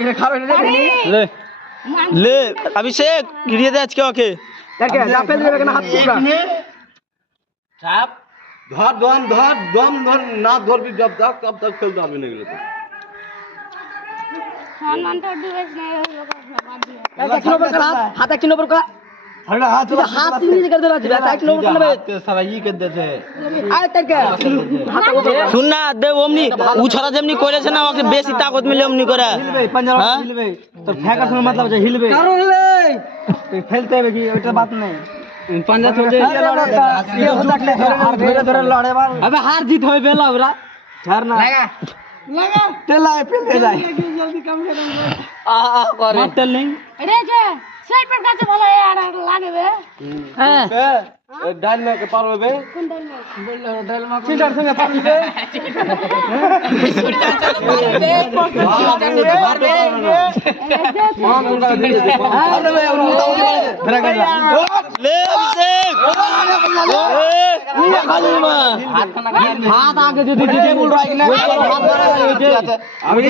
এটা খাবে না ले ले अभिषेक गिरिए दे आज के ओके দেখে যা ফেল দিবে কেন হাত পুরা চাপ ধর দম ধর না ধরবি জব তক তব তক খেলতে পারবি না এগুলো সম্মানটা দিবেস না বাদ দিয়ে এক নম্বর করা হাত এক নম্বর করা हड़ा हाथ তুই হাত নিয়ে कर देला दिबा एक নম্বর করবে साला ये कर देते আয় তাকে सुन ना दे ओमनी उछरा जेमनी করেছে না ওকে বেশি তাকত মিলে ওমনি করে हिलबे पंजा हाँ? हिलबे तो फेंका सुन मतलब है हिलबे কারণ লে तो खेलते हैं कि ओटा बात नहीं पंजा छोड़ दे ये हो सकले हार धरे धरे लड़े बार अबे हार जीत होए बेला उरा झरना लगा चला फिर ले जाए जल्दी काम खत्म करे मत चल नहीं রে যে সেই পেট কাছে ভালো আর লাগবে डाल में के पार होबे কোন ডাল মে চিন্তার সঙ্গে পারবে ले अभिषेक हाथ आगे जो दीजिए बोल रहा है कि हाथ अभी